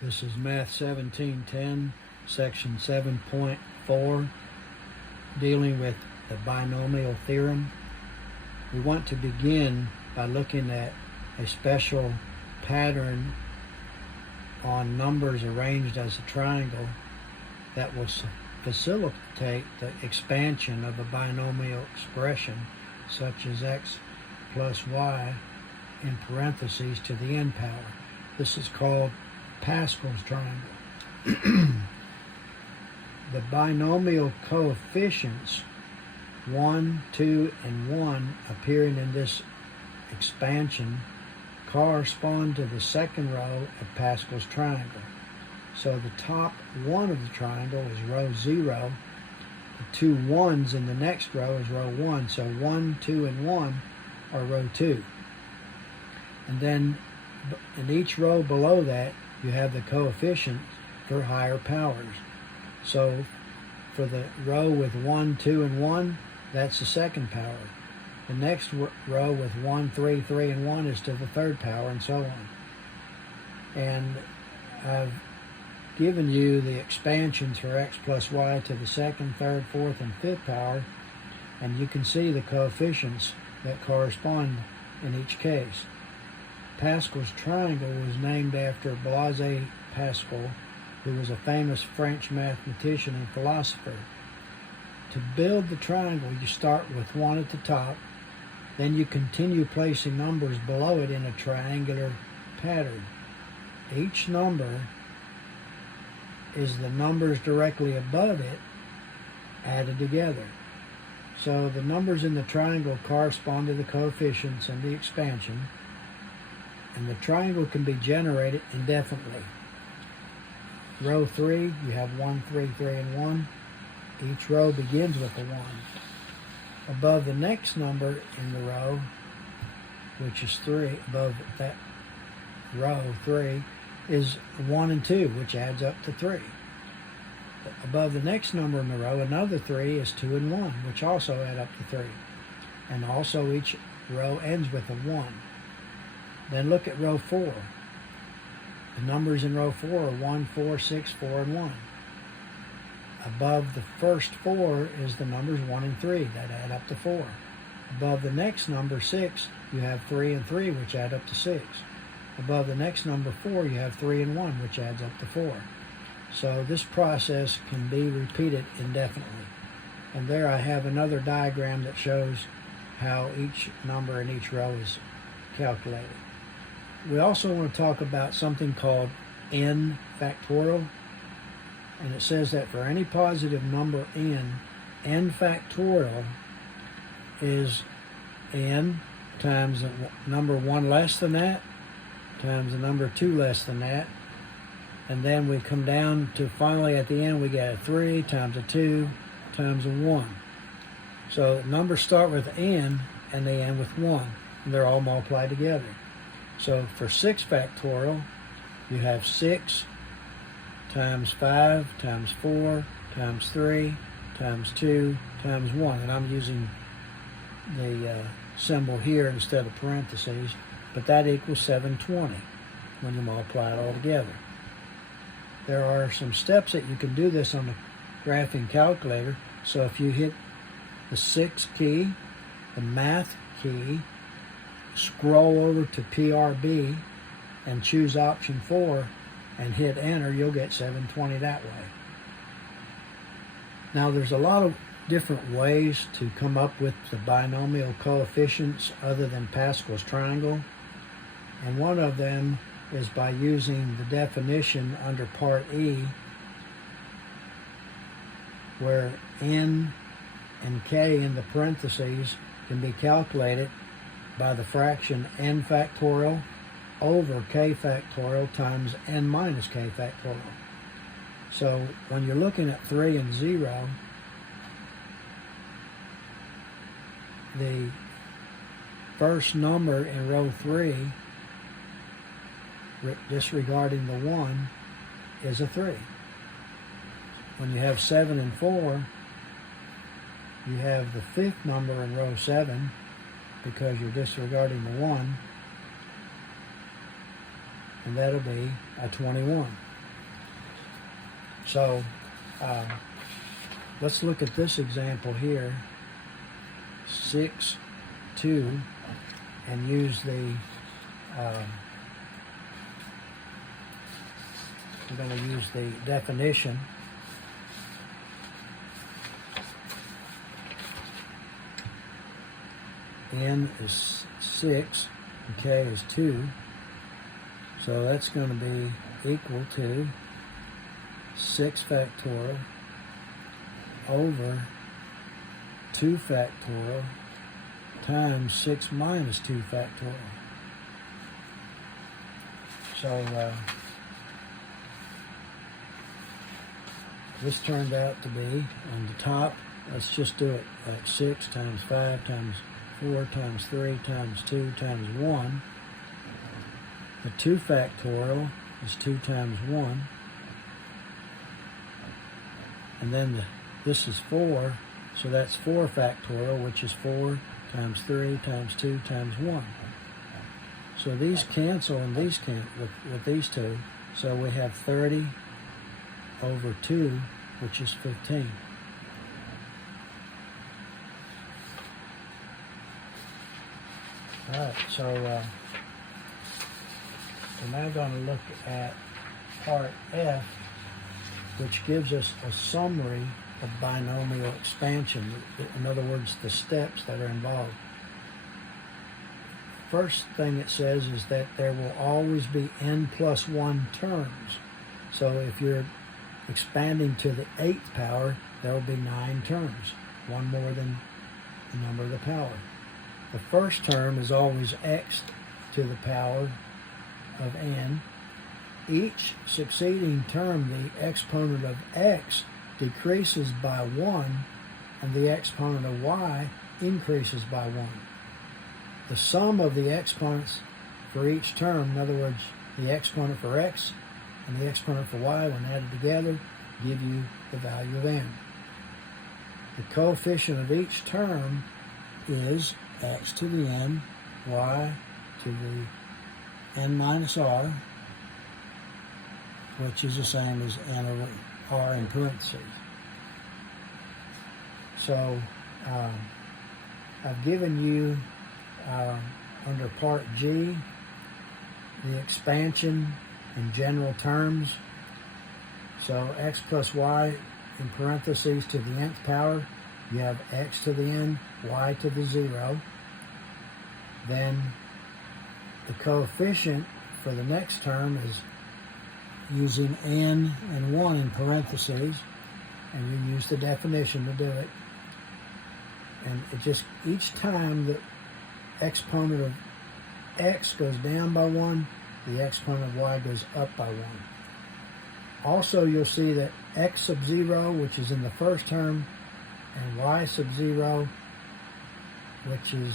This is Math 1710, section 7.4, dealing with the binomial theorem. We want to begin by looking at a special pattern on numbers arranged as a triangle that will facilitate the expansion of a binomial expression such as x plus y in parentheses to the n power. This is called Pascal's triangle. The binomial coefficients 1, 2, and 1 appearing in this expansion correspond to the second row of Pascal's triangle. So the top one of the triangle is row 0. The two ones in the next row is row 1. So 1, 2, and 1 are row 2. And then in each row below that, you have the coefficients for higher powers. So for the row with 1, 2, and 1, that's the second power. The next row with 1, 3, 3, and 1 is to the third power, and so on. And I've given you the expansions for x plus y to the second, third, fourth, and fifth power, and you can see the coefficients that correspond in each case. Pascal's triangle was named after Blaise Pascal, who was a famous French mathematician and philosopher. To build the triangle, you start with 1 at the top, then you continue placing numbers below it in a triangular pattern. Each number is the numbers directly above it added together. So the numbers in the triangle correspond to the coefficients in the expansion, and the triangle can be generated indefinitely. Row 3, you have 1, 3, 3, and 1. Each row begins with a 1. Above the next number in the row, which is 3, above that row 3, is 1 and 2, which adds up to 3. Above the next number in the row, another 3 is 2 and 1, which also add up to 3. And also each row ends with a 1. Then look at row 4. The numbers in row 4 are 1, 4, 6, 4, and 1. Above the first 4 is the numbers 1 and 3 that add up to 4. Above the next number 6, you have 3 and 3, which add up to 6. Above the next number 4, you have 3 and 1, which adds up to 4. So this process can be repeated indefinitely. And there I have another diagram that shows how each number in each row is calculated. We also want to talk about something called n factorial. And it says that for any positive number n factorial is n times the number 1 less than that times the number 2 less than that. And then we come down to finally at the end we get a 3 times a 2 times a 1. So numbers start with n and they end with 1. And they're all multiplied together. So for 6 factorial, you have 6 times 5 times 4 times 3 times 2 times 1. And I'm using the symbol here instead of parentheses, but that equals 720 when you multiply it all together. There are some steps that you can do this on the graphing calculator. So if you hit the 6 key, the math key, scroll over to PRB and choose option 4 and hit enter, you'll get 720 that way. Now there's a lot of different ways to come up with the binomial coefficients other than Pascal's triangle, and one of them is by using the definition under part E, where n and k in the parentheses can be calculated by the fraction n factorial over k factorial times n minus k factorial. So when you're looking at 3 and 0, the first number in row 3, disregarding the 1, is a 3. When you have 7 and 4, you have the fifth number in row 7, because you're disregarding the 1, and that'll be a 21. So let's look at this example here, 6, 2, and use the, we're going to use the definition. N is 6, and K is 2. So that's going to be equal to 6 factorial over 2 factorial times 6 minus 2 factorial. So this turned out to be, on the top, let's just do it like 6 times 5 times 4 times 3 times 2 times 1. The 2 factorial is 2 times 1. And then this is 4, so that's 4 factorial, which is 4 times 3 times 2 times 1. So these cancel and these cancel with these two. So we have 30 over 2, which is 15. All right, so we're now going to look at part F, which gives us a summary of binomial expansion. In other words, the steps that are involved. First thing it says is that there will always be n plus 1 terms. So if you're expanding to the 8th power, there will be 9 terms, one more than the number of the power. The first term is always x to the power of n. Each succeeding term, the exponent of x decreases by 1, and the exponent of y increases by 1. The sum of the exponents for each term, in other words, the exponent for x and the exponent for y, when added together, give you the value of n. The coefficient of each term is x to the n, y to the n minus r, which is the same as n over r in parentheses. So I've given you under part G the expansion in general terms. So x plus y in parentheses to the nth power, you have x to the n, y to the 0. Then the coefficient for the next term is using n and 1 in parentheses, and you use the definition to do it. And it just, each time the exponent of x goes down by 1, the exponent of y goes up by 1. Also, you'll see that x sub 0, which is in the first term, and y sub 0, which is,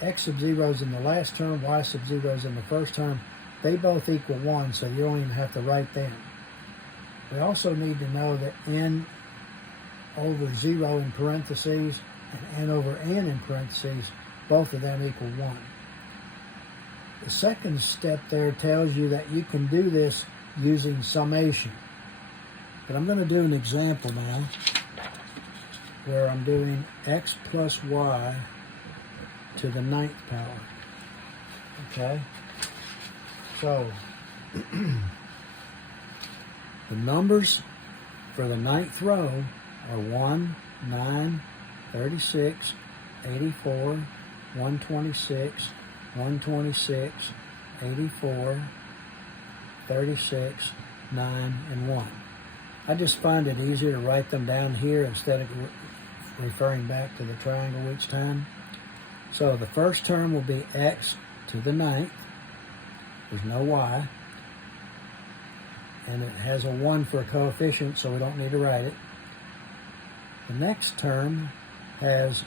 x sub 0 is in the last term, y sub 0 is in the first term. They both equal 1, so you don't even have to write them. We also need to know that n over 0 in parentheses and n over n in parentheses, both of them equal 1. The second step there tells you that you can do this using summation. But I'm going to do an example now where I'm doing x plus y to the 9th power. Okay? So, the numbers for the 9th row are 1, 9, 36, 84, 126, 126, 84, 36, 9, and 1. I just find it easier to write them down here instead of referring back to the triangle each time. So the first term will be x to the 9th. There's no y. And it has a 1 for a coefficient, so we don't need to write it. The next term has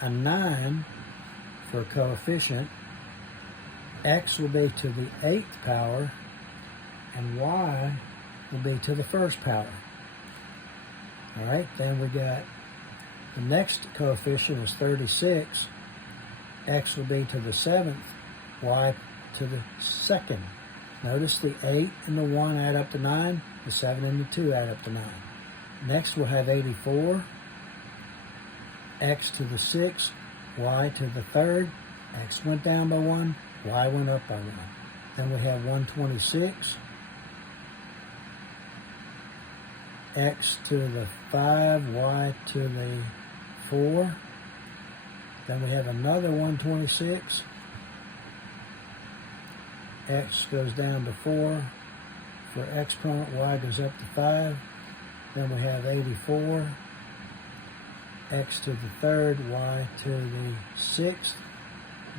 a 9 for a coefficient. X will be to the 8th power, and y will be to the 1st power. All right, then we got the next coefficient is 36. X will be to the 7th, y to the 2nd. Notice the 8 and the 1 add up to 9. The 7 and the 2 add up to 9. Next we'll have 84, x to the 6, y to the 3rd. X went down by 1, y went up by 1. Then we have 126, x to the 5, y to the 4. Then we have another 126. X goes down to 4 for exponent, y goes up to 5. Then we have 84. X to the 3rd, y to the 6th.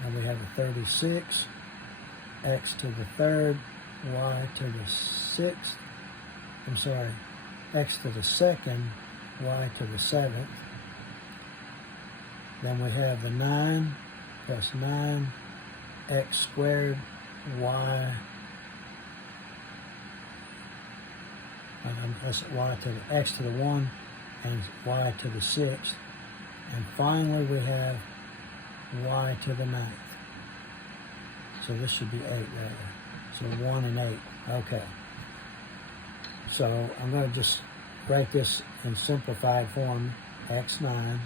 Then we have a 36. X to the 3rd, y to the 6th. I'm sorry, x to the 2nd, y to the 7th. Then we have the 9 plus 9, x squared, y, that's y to the x to the 1 and y to the 6th. And finally we have y to the 9th. So this should be 8 right there. So 1 and 8. Okay. So I'm going to just write this in simplified form. x9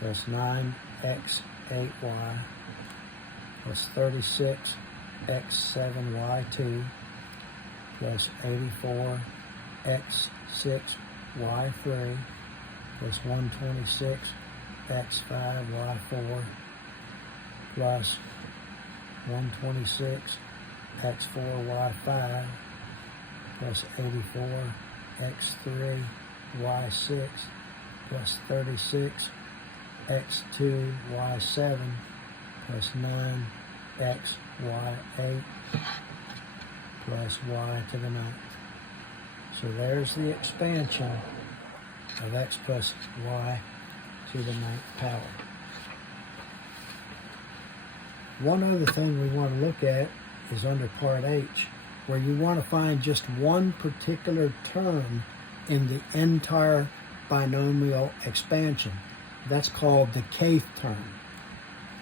plus 9x8y plus 36 x7y2 plus 84 x6y3 plus 126 x5y4 plus 126 x4y5 plus 84 x3y6 plus 36 x2y7 plus 9xy8 plus y to the 9th. So there's the expansion of x plus y to the 9th power. One other thing we want to look at is under part H, where you want to find just one particular term in the entire binomial expansion. That's called the kth term.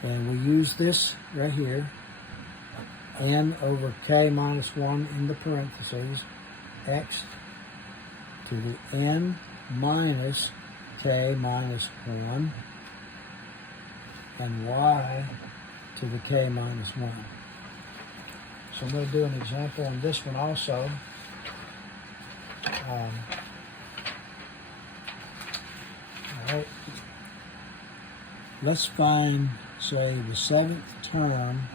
And we use this right here, n over k minus 1 in the parentheses, x to the n minus k minus 1, and y to the k minus 1. So I'm going to do an example on this one also. All right. Let's find, say, the 7th term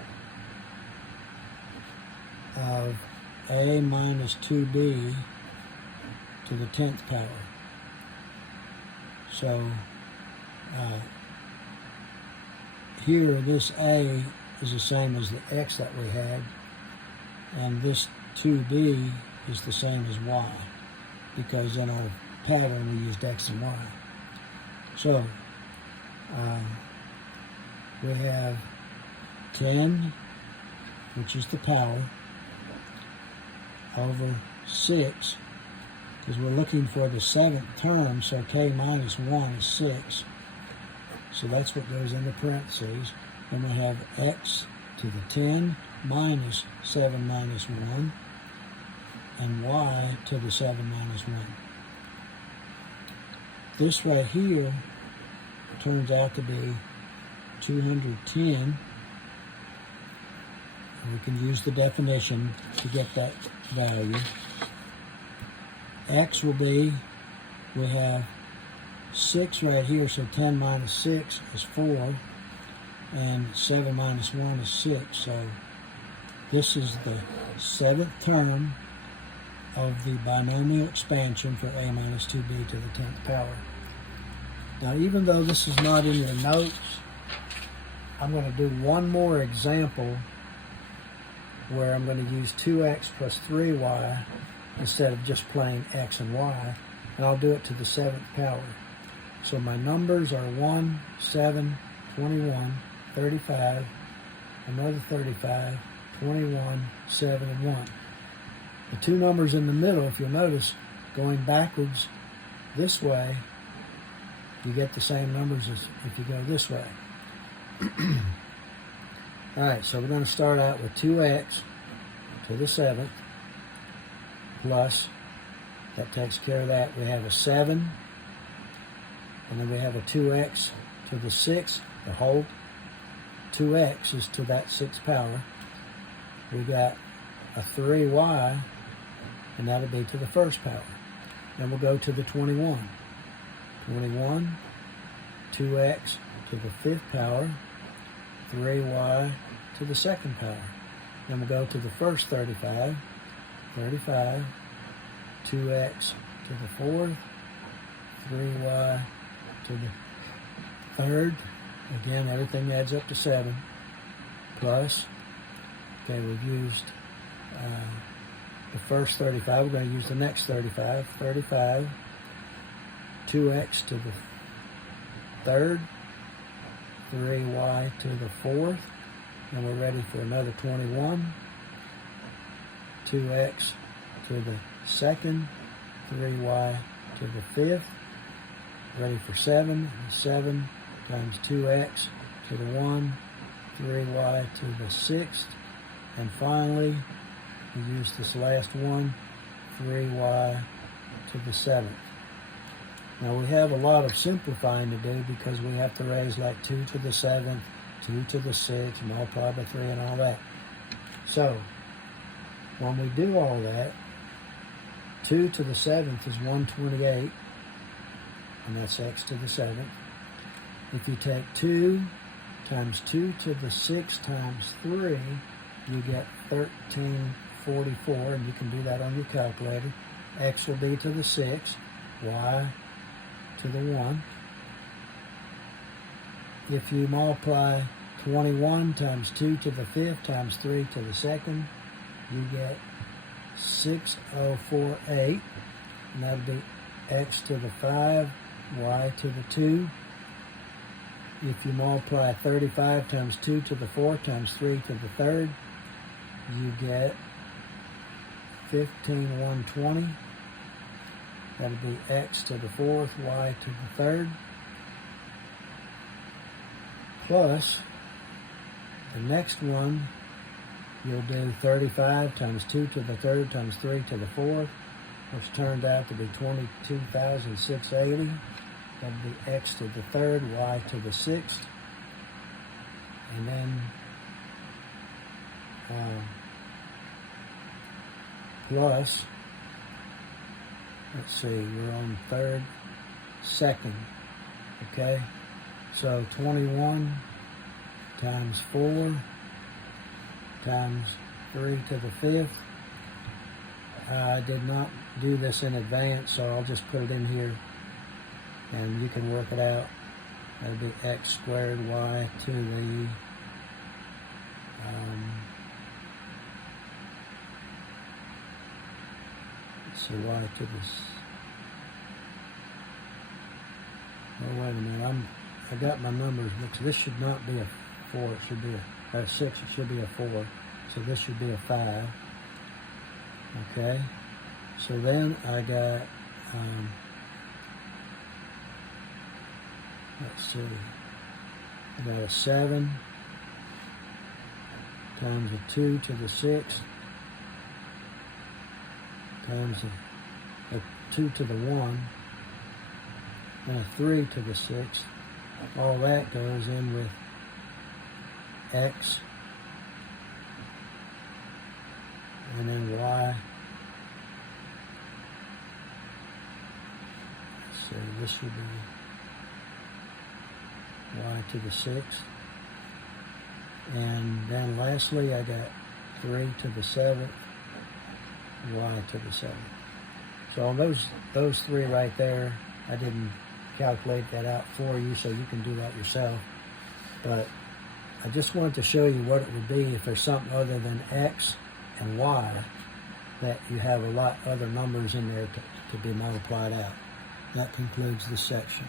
of a minus 2b to the 10th power. So here this a is the same as the x that we had, and this 2b is the same as y, because in our pattern we used x and y. So we have 10, which is the power, over 6, because we're looking for the 7th term, so k minus 1 is 6. So that's what goes in the parentheses. Then we have x to the 10 minus 7 minus 1, and y to the 7 minus 1. This right here turns out to be 210. And we can use the definition to get that value. X will be, we have 6 right here, so 10 minus 6 is 4, and 7 minus 1 is 6. So this is the 7th term of the binomial expansion for a minus 2b to the 10th power. Now, even though this is not in your notes, I'm going to do one more example where I'm going to use 2x plus 3y instead of just plain x and y, and I'll do it to the 7th power. So my numbers are 1, 7, 21, 35, another 35, 21, 7, and 1. The two numbers in the middle, if you'll notice, going backwards this way, you get the same numbers as if you go this way. All right, so we're going to start out with 2x to the 7th plus That takes care of that. We have a 7, and then we have a 2x to the 6. The whole 2x is to that 6th power. We got a 3y, and that'll be to the 1st power. Then we'll go to the 21. 21, 2x to the 5th power, 3y to the 2nd power. Then we'll go to the first 35. 35, 2x to the 4th, 3y to the 3rd. Again, everything adds up to 7. Plus, okay, we've used the first 35. We're going to use the next 35. 35, 2x to the 3rd, 3y to the 4th. And we're ready for another 21. 2x to the 2nd, 3y to the 5th. Ready for 7. 7 times 2x to the 1, 3y to the 6th. And finally, we use this last one, 3y to the 7th. Now we have a lot of simplifying to do because we have to raise like 2 to the 7th, 2 to the 6th, multiply by 3 and all that. So, when we do all that, 2 to the 7th is 128, and that's x to the 7th. If you take 2 times 2 to the 6 times 3, you get 1344, and you can do that on your calculator. X will be to the 6, y to the 1. If you multiply 21 times 2 to the 5th times 3 to the 2nd, you get 6048, and that'll be x to the 5, y to the 2. If you multiply 35 times 2 to the 4th times 3 to the 3rd, you get 15120. That'll be x to the 4th, y to the 3rd. Plus, the next one, you'll do 35 times 2 to the 3rd times 3 to the 4th, which turned out to be 22,680. That'll be x to the 3rd, y to the 6th. And then plus, let's see, we're on 3rd, 2nd, okay? So 21 times 4 times 3 to the 5th. I did not do this in advance, so I'll just put it in here and you can work it out. That'll be x squared y to the let's see, y to this. Oh, wait a minute, I got my numbers mixed. This should not be a 4, it should be a 6, it should be a 4. So this should be a 5. Okay, so then I got, let's see, I got a 7 times a 2 to the 6 times a 2 to the 1 and a 3 to the 6. All that goes in with x and then y. So this should be y to the 6th. And then lastly I got 3 to the 7th, y to the 7th. So on those three right there, I didn't calculate that out for you, so you can do that yourself. But I just wanted to show you what it would be if there's something other than x and y, that you have a lot other numbers in there to be multiplied out. That concludes this section.